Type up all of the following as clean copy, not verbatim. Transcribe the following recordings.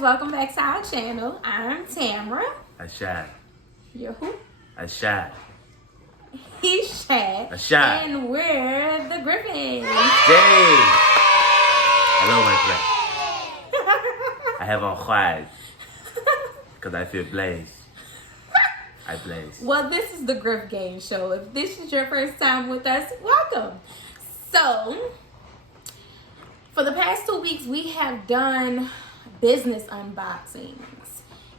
guys, welcome back to our channel. I'm Tamara. Ashad. You're who? Ashad. He's Shad. Ashad. And we're the Griffins. Hey! Hello, my friend. I have on white because I feel blessed. I blaze. Well, this is the Griff Game Show. If this is your first time with us, welcome. So, for the past 2 weeks, we have done business unboxings.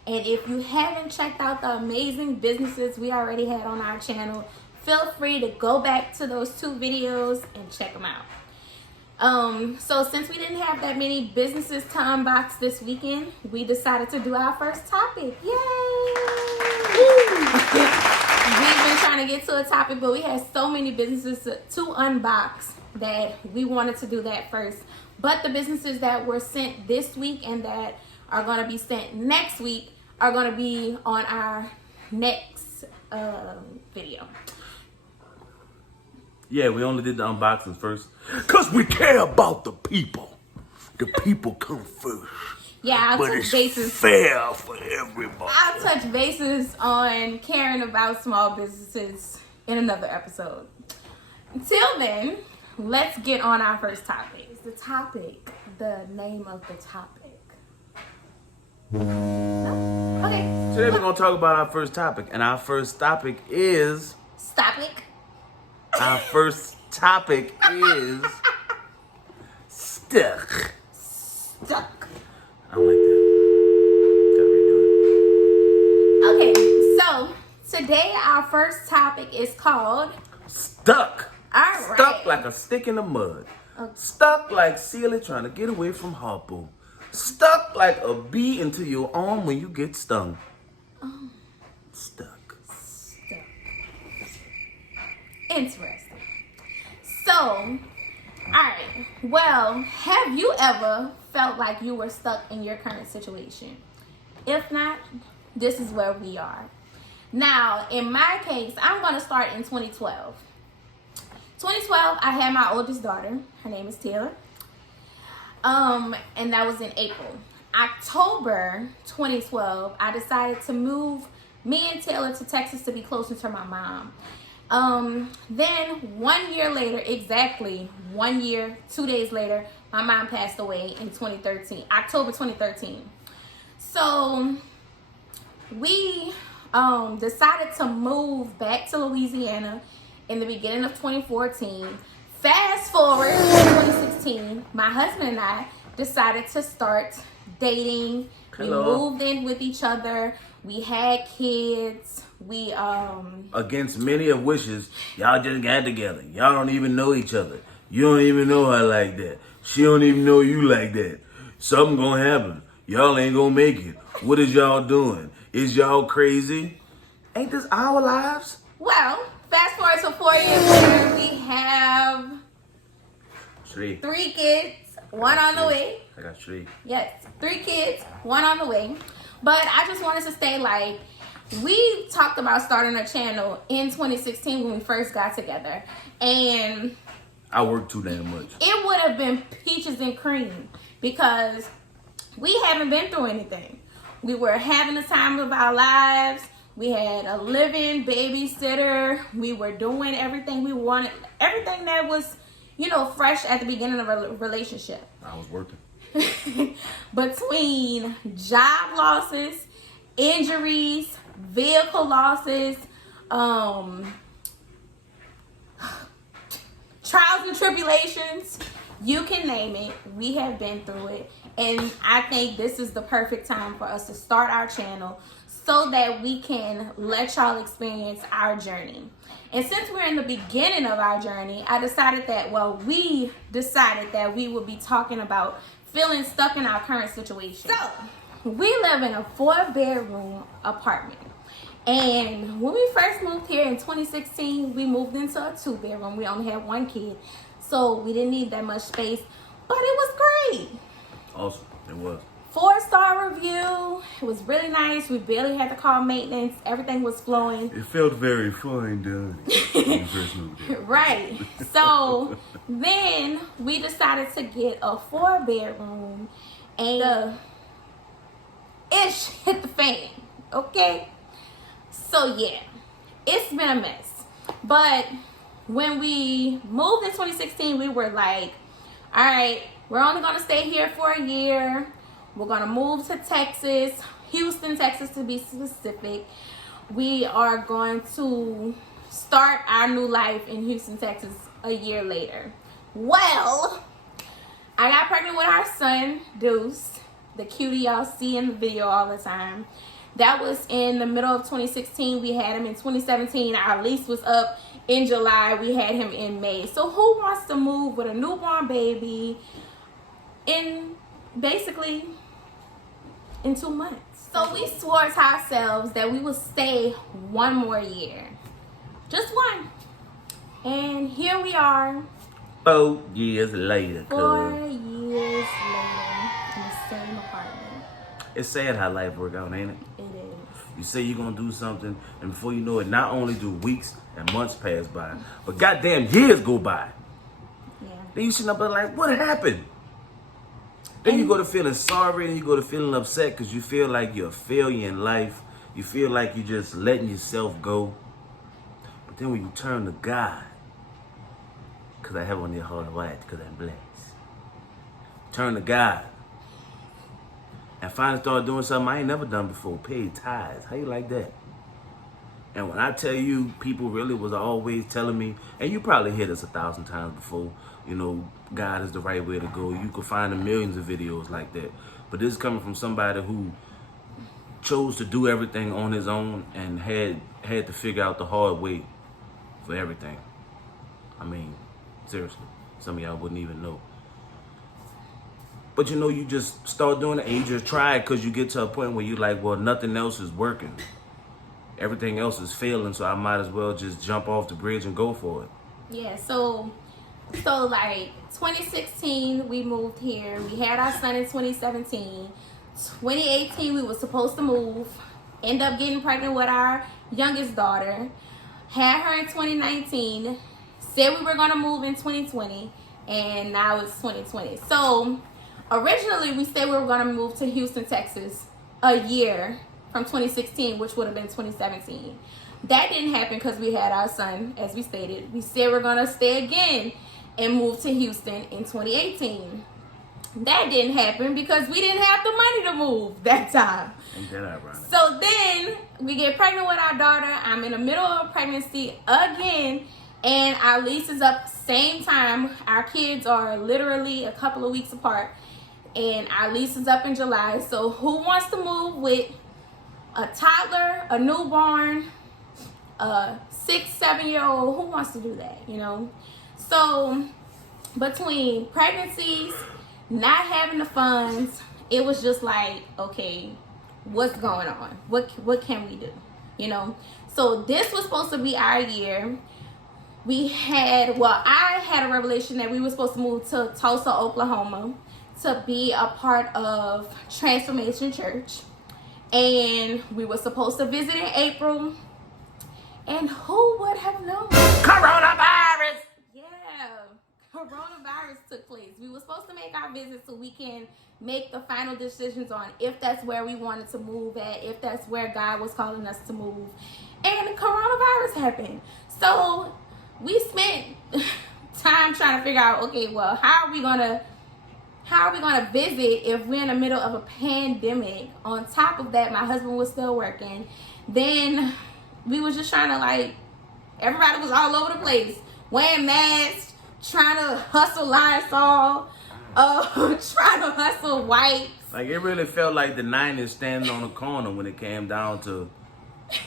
And if you haven't checked out the amazing businesses we already had on our channel, feel free to go back to those 2 videos and check them out. So since we didn't have that many businesses to unbox this weekend, we decided to do our first topic. Yay! We've been trying to get to a topic, but we had so many businesses to unbox that we wanted to do that first. But the businesses that were sent this week and that are going to be sent next week are going to be on our next video. Yeah, we only did the unboxings first because we care about the people. The people come first. Yeah, I'll but touch it's bases. fair for everybody. I'll touch bases on caring about small businesses in another episode. Until then, let's get on our first topic. The topic, the name of the topic. No? Okay. Today we're going to talk about our first topic. And our first topic is... Topic. Our first topic is... Stuck. Stuck. I don't like that. Gotta redo Okay, so today our first topic is called... it. Stuck. All right. Stuck like a stick in the mud. Okay. Stuck like Celia trying to get away from Harpo. Stuck like a bee into your arm when you get stung. Oh. Stuck. Stuck. Interesting. So, alright. Well, have you ever felt like you were stuck in your current situation? If not, this is where we are. Now, in my case, I'm going to start in 2012. 2012, I had my oldest daughter. Her name is Taylor. And that was in April. October 2012, I decided to move me and Taylor to Texas to be closer to my mom. Then 1 year later, exactly 1 year, 2 days later, my mom passed away in 2013, October 2013. So we decided to move back to Louisiana in the beginning of 2014. Fast forward to 2016, my husband and I decided to start dating. Hello. We moved in with each other. We had kids. We Against many of wishes, y'all just got together. Y'all don't even know each other. You don't even know her like that. She don't even know you like that. Something gonna happen. Y'all ain't gonna make it. What is y'all doing? Is y'all crazy? Ain't this our lives? Well, fast forward to 4 years later, we have 3 kids, one on the way. I got 3. Yes, 3 kids, one on the way. But I just wanted to say, like, we talked about starting a channel in 2016 when we first got together. And I work too damn much. it would have been peaches and cream because we haven't been through anything. We were having the time of our lives. We had a living babysitter. We were doing everything we wanted. Everything that was, fresh at the beginning of a relationship. I was working. Between job losses, injuries, vehicle losses, trials and tribulations, you can name it. We have been through it. And I think this is the perfect time for us to start our channel so that we can let y'all experience our journey. And since we're in the beginning of our journey, we decided that we would be talking about feeling stuck in our current situation. So, we live in a 4-bedroom apartment. And when we first moved here in 2016, we moved into a 2-bedroom. We only had 1 kid, so we didn't need that much space, but it was great. Awesome. It was. 4-star review. It was really nice. We barely had to call maintenance. Everything was flowing. It felt very fine, done. When you first moved here. Right. So then we decided to get a 4-bedroom, and ish hit the fan. Okay? So yeah, it's been a mess. But when we moved in 2016, we were like, all right, we're only going to stay here for a year. We're going to move to Texas, Houston, Texas to be specific. We are going to start our new life in Houston, Texas a year later. Well, I got pregnant with our son, Deuce, the cutie y'all see in the video all the time. That was in the middle of 2016. We had him in 2017. Our lease was up in July. We had him in May. So who wants to move with a newborn baby in basically in 2 months? So we swore to ourselves that we would stay one more year. Just one. And here we are. 4 years later. 4 years later in the same apartment. It's sad how life works out, ain't it? It is. You say you're gonna do something, and before you know it, not only do weeks and months pass by, but goddamn years go by. Yeah. Then you sit up and like, what happened? Then you go to feeling sorry, and you go to feeling upset because you feel like you're a failure in life. You feel like you're just letting yourself go. But then when you turn to God, because I have on your heart of white, because I'm blessed. Turn to God. And finally start doing something I ain't never done before. Paid tithes. How you like that? And when I tell you, people really was always telling me, and you probably heard this 1,000 times before, you know, God is the right way to go. You could find millions of videos like that. But this is coming from somebody who chose to do everything on his own and had to figure out the hard way for everything. I mean, seriously, some of y'all wouldn't even know. But you know, you just start doing it and you just try it because you get to a point where you're like, well, nothing else is working. Everything else is failing, so I might as well just jump off the bridge and go for it. Yeah, so like 2016 we moved here. We had our son in 2017. 2018 we were supposed to move. End up getting pregnant with our youngest daughter. Had her in 2019. Said we were gonna move in 2020, and now it's 2020. So originally we said we were gonna move to Houston, Texas a year from 2016, which would have been 2017. That didn't happen because we had our son, as we stated. We said we're gonna stay again and move to Houston in 2018. That didn't happen because we didn't have the money to move that time. Ain't that ironic? So then we get pregnant with our daughter. I'm in the middle of a pregnancy again, and our lease is up same time. Our kids are literally a couple of weeks apart, and our lease is up in July. So who wants to move with a toddler, a newborn, a 6-7-year-old? Who wants to do that, you know? So between pregnancies, not having the funds, it was just like, okay, what's going on? What can we do? You know? So this was supposed to be our year. I had a revelation that we were supposed to move to Tulsa, Oklahoma to be a part of Transformation Church. And we were supposed to visit in April. And who would have known? Coronavirus! Yeah, coronavirus took place. We were supposed to make our visit so we can make the final decisions on if that's where we wanted to move at, if that's where God was calling us to move. And the coronavirus happened. So we spent time trying to figure out, okay, well, how are we gonna visit if we're in the middle of a pandemic? On top of that, my husband was still working. Then we was just trying to, like, everybody was all over the place, wearing masks, trying to hustle Lysol, trying to hustle wipes. Like, it really felt like the 90s standing on the corner when it came down to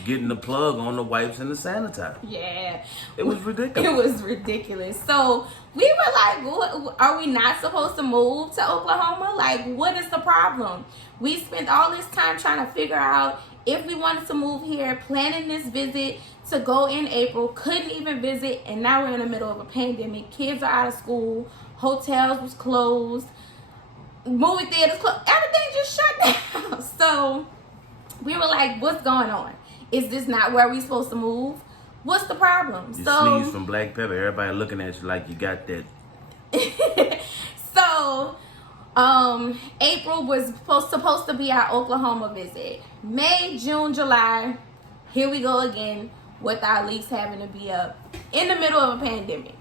getting the plug on the wipes and the sanitizer. Yeah. It was ridiculous. It was ridiculous. So we were like, are we not supposed to move to Oklahoma? Like, what is the problem? We spent all this time trying to figure out if we wanted to move here, planning this visit to go in April, couldn't even visit, and now we're in the middle of a pandemic. Kids are out of school, hotels was closed, movie theaters closed, everything just shut down. So we were like, what's going on? Is this not where we're supposed to move? What's the problem? You sneeze from black pepper, everybody looking at you like you got that. So April was supposed to be our Oklahoma visit. May, June, July, here we go again with our lease having to be up in the middle of a pandemic.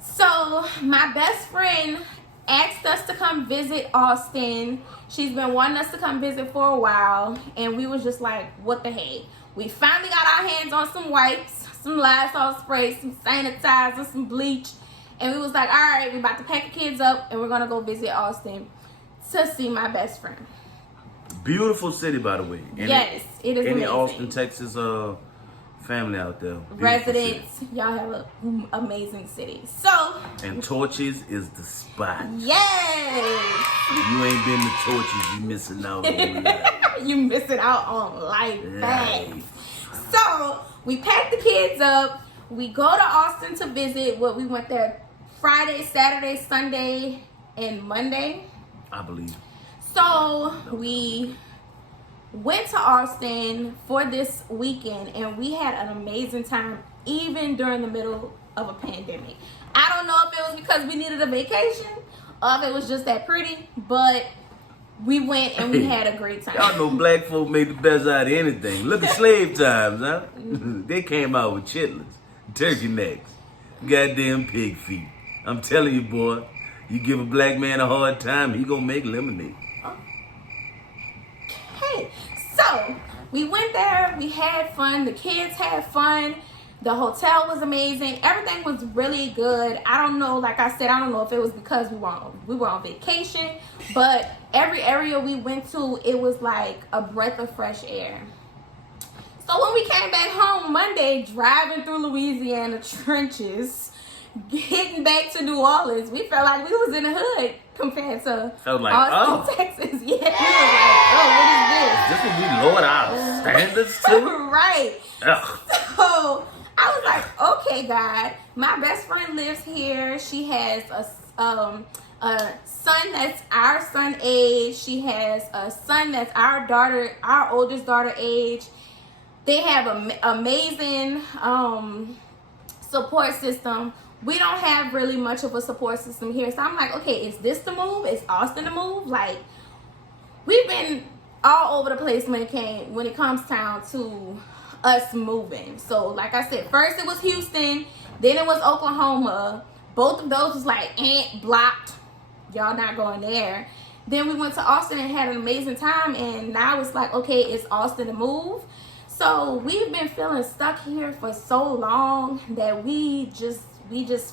So my best friend asked us to come visit Austin. She's been wanting us to come visit for a while, and we was just like, what the heck? We finally got our hands on some wipes, some Lysol spray, some sanitizer, some bleach, and we was like, all right, we about to pack the kids up, and we're gonna go visit Austin to see my best friend. Beautiful city, by the way. Yes, it is any amazing. Austin, Texas family out there. Beautiful Residents, city. y'all have an amazing city. So, and Torches is the spot. yes, You ain't been to Torches, you missing out on life. you missing out on life. Life. So we packed the kids up. We go to Austin to visit. We went there Friday, Saturday, Sunday, and Monday. I believe. So we went to Austin for this weekend, and we had an amazing time, even during the middle of a pandemic. I don't know if it was because we needed a vacation or if it was just that pretty, but we went and we had a great time. Y'all know black folk made the best out of anything. Look at slave times, huh? They came out with chitlins, turkey necks, goddamn pig feet. I'm telling you, boy, you give a black man a hard time, he gonna make lemonade. Okay, so we went there, we had fun, the kids had fun, the hotel was amazing, everything was really good. I don't know, like I said, I don't know if it was because we were on vacation, but every area we went to, it was like a breath of fresh air. So when we came back home Monday, driving through Louisiana trenches, getting back to New Orleans, we felt like we was in the hood compared to Felt like, Austin, Texas. Yeah, we was like, oh, what is this? This what we lowered our standards to? Right. Ugh. So I was like, okay, God, my best friend lives here. She has a son that's our son age. She has a son that's our oldest daughter age. They have an amazing support system. We don't have really much of a support system here. So I'm like, okay, is this the move? Is Austin the move? Like, we've been all over the place when it comes down to us moving. So like I said, first it was Houston, then it was Oklahoma. Both of those was like blocked. Y'all not going there. Then we went to Austin and had an amazing time, and now it's like, okay, is Austin the move? So we've been feeling stuck here for so long that we just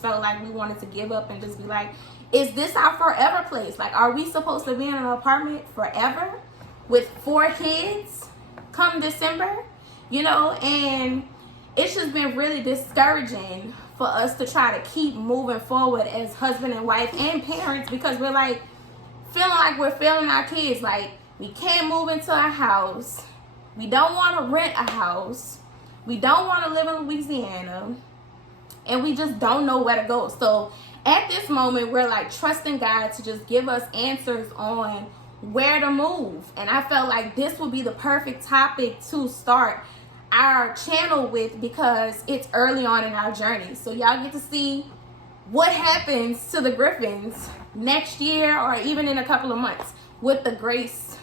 felt like we wanted to give up and just be like, is this our forever place? Like, are we supposed to be in an apartment forever with 4 kids come December? You know, and it's just been really discouraging for us to try to keep moving forward as husband and wife and parents, because we're like feeling like we're failing our kids. Like, we can't move into a house. We don't want to rent a house. We don't want to live in Louisiana. And we just don't know where to go. So at this moment, we're like trusting God to just give us answers on where to move. And I felt like this would be the perfect topic to start our channel with, because it's early on in our journey. So y'all get to see what happens to the Griffins next year or even in a couple of months with the grace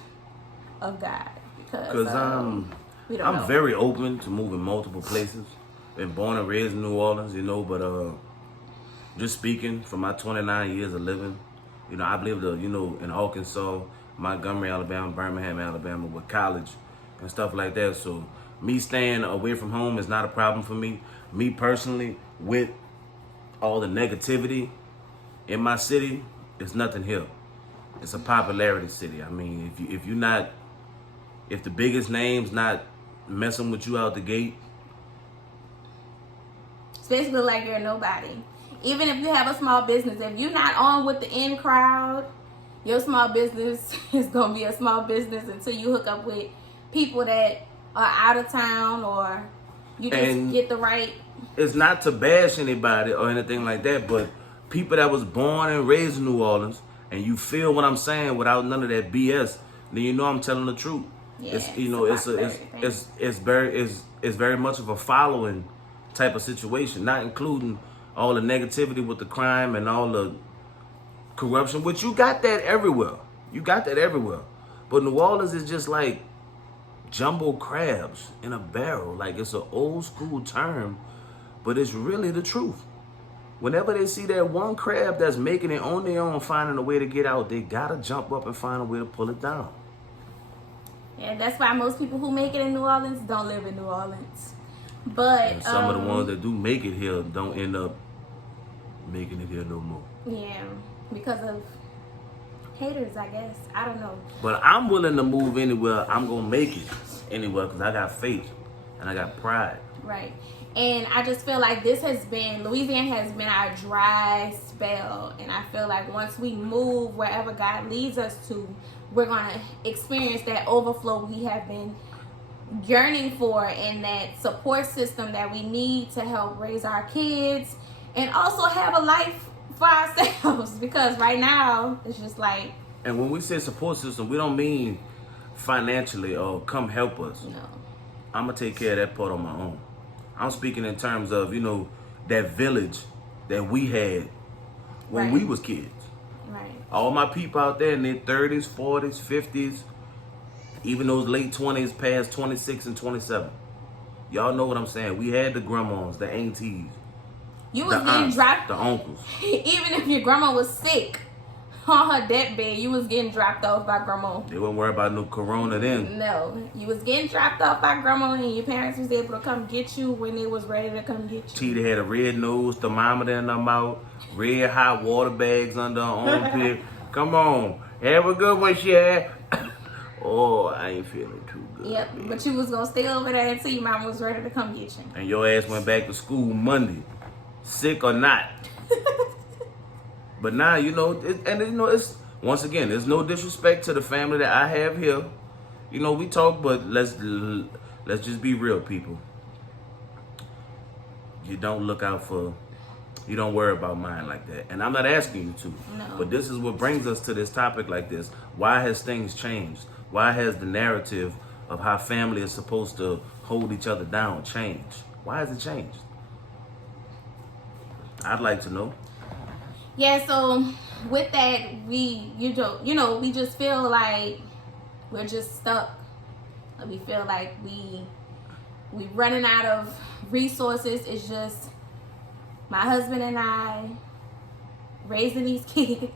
of God. Because I'm know. very open to moving multiple places. Been born and raised in New Orleans, you know, but just speaking from my 29 years of living, you know, I've lived, in Arkansas, Montgomery, Alabama, Birmingham, Alabama, with college and stuff like that. So me staying away from home is not a problem for me. Me personally, with all the negativity in my city, it's nothing here. It's a popularity city. I mean, if the biggest name's not messing with you out the gate, it's basically like you're nobody. Even if you have a small business, if you're not on with the in crowd, your small business is gonna be a small business until you hook up with people that are out of town, or you just get the right. It's not to bash anybody or anything like that, but people that was born and raised in New Orleans, and you feel what I'm saying without none of that BS, then you know I'm telling the truth. Yeah, it's very much of a following type of situation, not including all the negativity with the crime and all corruption, which you got that everywhere. You got that everywhere. But New Orleans is just like jumbo crabs in a barrel. Like, it's an old school term, but it's really the truth. Whenever they see that one crab that's making it on their own, finding a way to get out, they gotta jump up and find a way to pull it down. Yeah, that's why most people who make it in New Orleans don't live in New Orleans. But And some of the ones that do make it here don't end up making it here no more. yeah, because of haters, I guess. I don't know. But I'm willing to move anywhere. I'm gonna make it anywhere because I got faith and I got pride. Right. And I just feel like Louisiana has been our dry spell. And I feel like once we move wherever God leads us to, we're going to experience that overflow we have been yearning for, and that support system that we need to help raise our kids and also have a life for ourselves. Because right now, it's just like... And when we say support system, we don't mean financially or come help us. No. I'm going to take care of that part on my own. I'm speaking in terms of, that village that we had when we was kids. Right. All my people out there in their 30s, 40s, 50s, even those late 20s past 26 and 27. Y'all know what I'm saying. We had the grandmas, the aunties, You was the getting aunts, dropped. the uncles. Even if your grandma was sick on her deathbed, you was getting dropped off by grandma. They wouldn't worry about no corona then. No, you was getting dropped off by grandma, and your parents was able to come get you when they was ready to come get you. Cheetah had a red nose, thermometer in her mouth, red hot water bags under her armpit. Come on, have a good one, she had. Oh, I ain't feeling too good. Yep, but you was gonna stay over there until your mama was ready to come get you. And your ass went back to school Monday, sick or not. But now, it's once again, there's no disrespect to the family that I have here. We talk, but let's just be real, people. You don't you don't worry about mine like that. And I'm not asking you to. No. But this is what brings us to this topic like this. Why has things changed? Why has the narrative of how family is supposed to hold each other down changed? Why has it changed? I'd like to know. Yeah, so with that, we just feel like we're just stuck. We feel like we running out of resources. It's just my husband and I raising these kids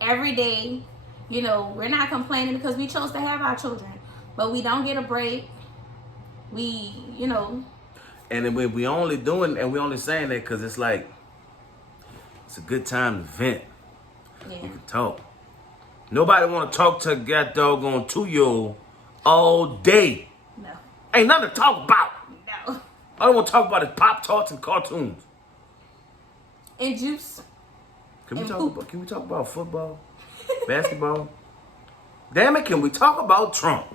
every day. We're not complaining because we chose to have our children, but we don't get a break. And then we only saying that because it's like, it's a good time to vent. Yeah. You can talk. Nobody want to talk to a god doggone 2-year-old all day. No. Ain't nothing to talk about. No. All I want to talk about is Pop-Tarts and cartoons. And juice. Can we And talk poop. about football? Basketball? Damn it, can we talk about Trump?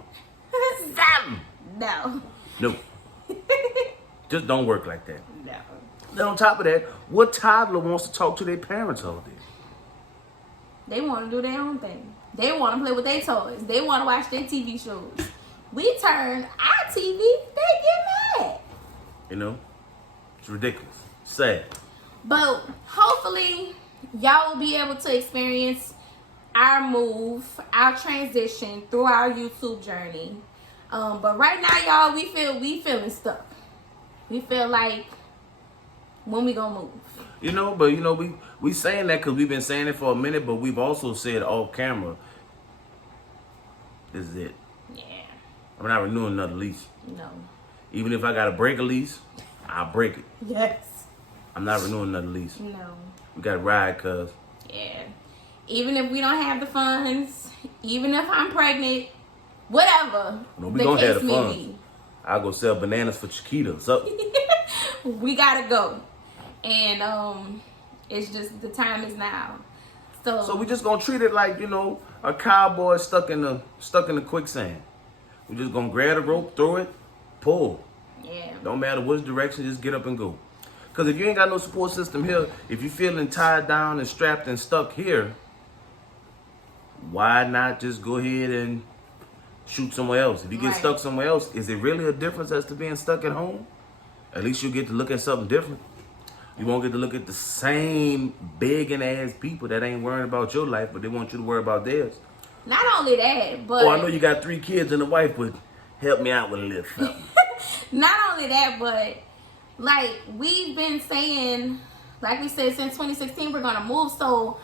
Something. No. No. Just don't work like that. No. Then on top of that, what toddler wants to talk to their parents all day? They want to do their own thing. They want to play with their toys. They want to watch their TV shows. We turn our TV, they get mad. It's ridiculous. Sad. But hopefully, y'all will be able to experience our move, our transition through our YouTube journey. But right now, y'all, we feeling stuck. We feel like, when we gonna move? We saying that because we've been saying it for a minute, but we've also said off camera, this is it. Yeah. I'm not renewing another lease. No. Even if I gotta break a lease, I'll break it. Yes. I'm not renewing another lease. No. We gotta ride, cuz. Yeah. Even if we don't have the funds, even if I'm pregnant, whatever. No, we gonna have the may funds. be. I'll go sell bananas for Chiquita. So We gotta go. And it's just, the time is now. So we just gonna treat it like, a cowboy stuck in the quicksand. We just gonna grab the rope, throw it, pull. Yeah. Don't matter which direction, just get up and go. Because if you ain't got no support system here, if you feeling tied down and strapped and stuck here, why not just go ahead and shoot somewhere else? If you get stuck somewhere else, is it really a difference as to being stuck at home? At least you get to look at something different. You won't get to look at the same begging ass people that ain't worrying about your life, but they want you to worry about theirs. Not only that, but Oh, I know you got 3 kids and a wife, but help me out with a little something. not only that, but like we've been saying, like we said since 2016, we're gonna move. So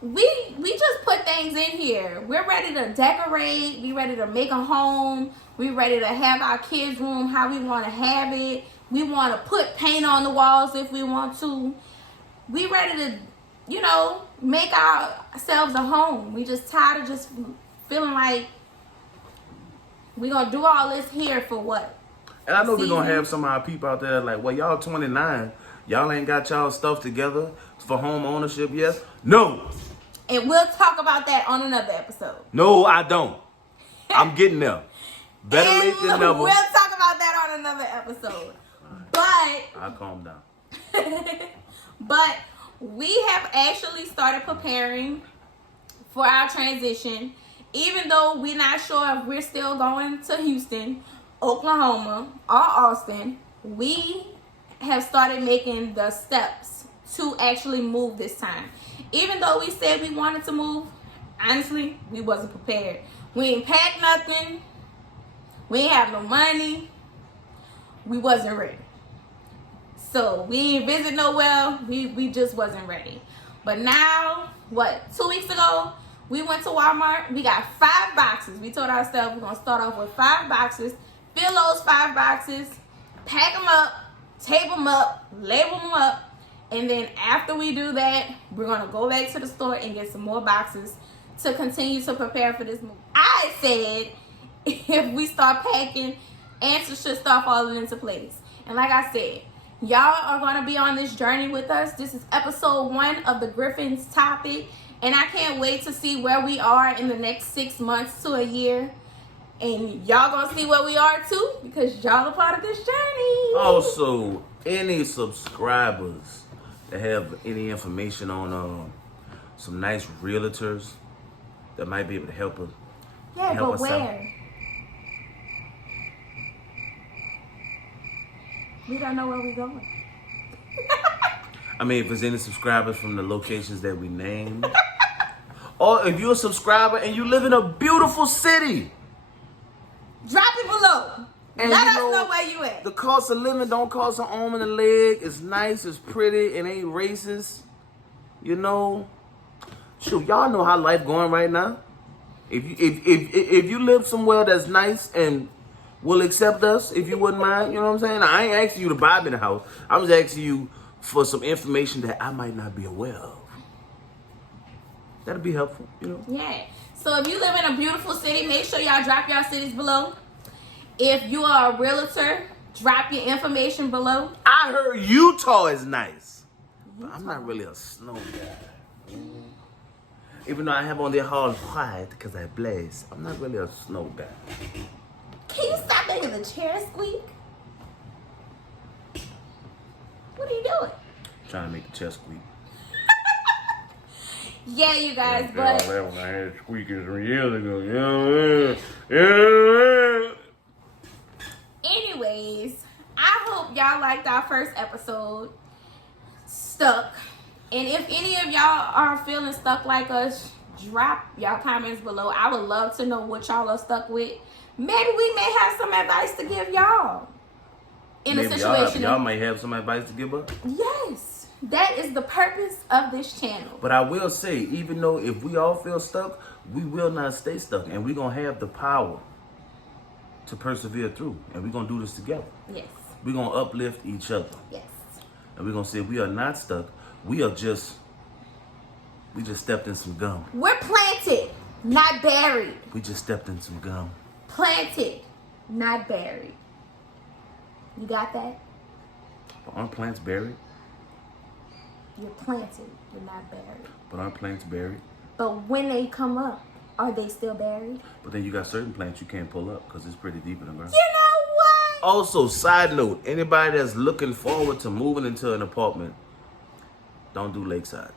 we just put things in here. We're ready to decorate. We ready to make a home. We ready to have our kids' room how we want to have it. We want to put paint on the walls if we want to. We ready to, make ourselves a home. We just tired of just feeling like we're going to do all this here for what? And I know we're going to have some of our people out there like, well, y'all 29. Y'all ain't got y'all stuff together for home ownership yet? No. And we'll talk about that on another episode. No, I don't. I'm getting there. Better and late than never. We'll talk about that on another episode. But I'll calm down. But we have actually started preparing for our transition, even though we're not sure if we're still going to Houston, Oklahoma, or Austin. We have started making the steps to actually move this time. Even though we said we wanted to move, honestly, we wasn't prepared. We ain't packed nothing. We ain't have no money. We wasn't ready. So we ain't visit nowhere. We just wasn't ready. But now, 2 weeks ago, we went to Walmart. We got 5 boxes. We told ourselves we're going to start off with 5 boxes. Fill those 5 boxes. Pack them up. Tape them up. Label them up. And then after we do that, we're going to go back to the store and get some more boxes to continue to prepare for this move. I said if we start packing, answers should start falling into place. And like I said, y'all are going to be on this journey with us. This is episode 1 of the Griffins topic. And I can't wait to see where we are in the next 6 months to a year. And y'all going to see where we are too, because y'all are part of this journey. Also, any subscribers that have any information on some nice realtors that might be able to help us. Yeah, help but us where? out. We don't know where we're going. I mean, if there's any subscribers from the locations that we named, or if you're a subscriber and you live in a beautiful city, drop it below. and Let us know where you at. The cost of living don't cost an arm and a leg. It's nice, it's pretty, it ain't racist. Shoot, y'all know how life going right now. If you live somewhere that's nice and will accept us, if you wouldn't mind, you know what I'm saying? I ain't asking you to buy me the house. I'm just asking you for some information that I might not be aware of. That'd be helpful, Yeah. So if you live in a beautiful city, make sure y'all drop y'all cities below. If you are a realtor, drop your information below. I heard Utah is nice, but I'm not really a snow guy. Even though I have on there all white because I blaze, I'm not really a snow guy. Can you stop making the chair squeak? What are you doing? Trying to make the chest squeak. Yeah, you guys, That but one I had squeaking some years ago. Yeah. anyways, I hope y'all liked our first episode, Stuck. And if any of y'all are feeling stuck like us, drop y'all comments below. I would love to know what y'all are stuck with. Maybe we may have some advice to give y'all in a situation. Y'all might have some advice to give us. Yes, that is the purpose of this channel. But I will say, even though if we all feel stuck, we will not stay stuck. And we're going to have the power to persevere through. And we're going to do this together. Yes. We're going to uplift each other. Yes. And we're going to say we are not stuck. We just stepped in some gum. We're planted, not buried. We just stepped in some gum. Planted, not buried. You got that? But aren't plants buried? You're planted, you're not buried. But aren't plants buried? But when they come up, are they still buried? But then you got certain plants you can't pull up because it's pretty deep in the ground. You know what? Also, side note, anybody that's looking forward to moving into an apartment, don't do Lakeside.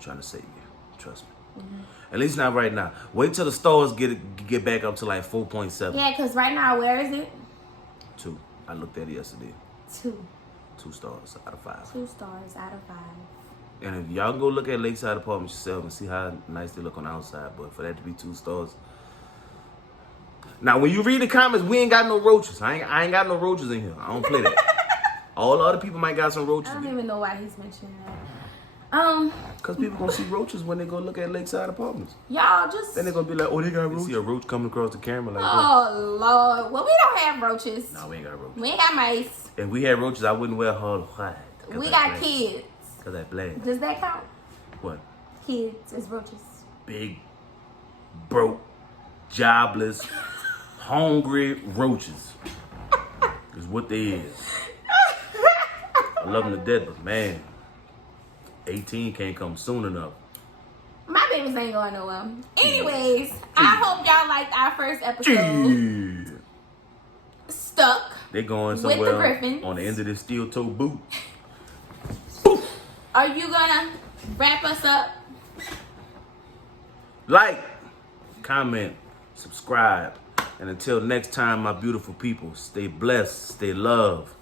Trying to save you. Trust me. At least not right now. Wait till the stores get back up to like 4.7. Yeah, because right now, where is it? 2. I looked at it yesterday. 2. 2 stars out of 5. 2 stars out of 5. And if y'all go look at Lakeside Apartments yourself and see how nice they look on the outside, but for that to be 2 stars. Now, when you read the comments, we ain't got no roaches. I ain't got no roaches in here. I don't play that. All the other people might got some roaches. I don't even know why he's mentioning that. Because people gonna see roaches when they go look at Lakeside Apartments. Y'all just... Then they're gonna be like, oh, they got roaches. See a roach coming across the camera like that. Oh, Lord. Well, we don't have roaches. No, we ain't got roaches. We ain't got mice. If we had roaches, I wouldn't wear hard hide. We got kids. Because I black. Does that count? What? Kids as roaches. Big, broke, jobless, hungry roaches. Is what they is. I love them to death, but man, 18 can't come soon enough. My babies ain't going nowhere. Anyways, I hope y'all liked our first episode. Stuck. They going with the somewhere Griffins. on the end of this steel toe boot. Are you gonna wrap us up? Like, comment, subscribe, and until next time, my beautiful people, stay blessed, stay loved.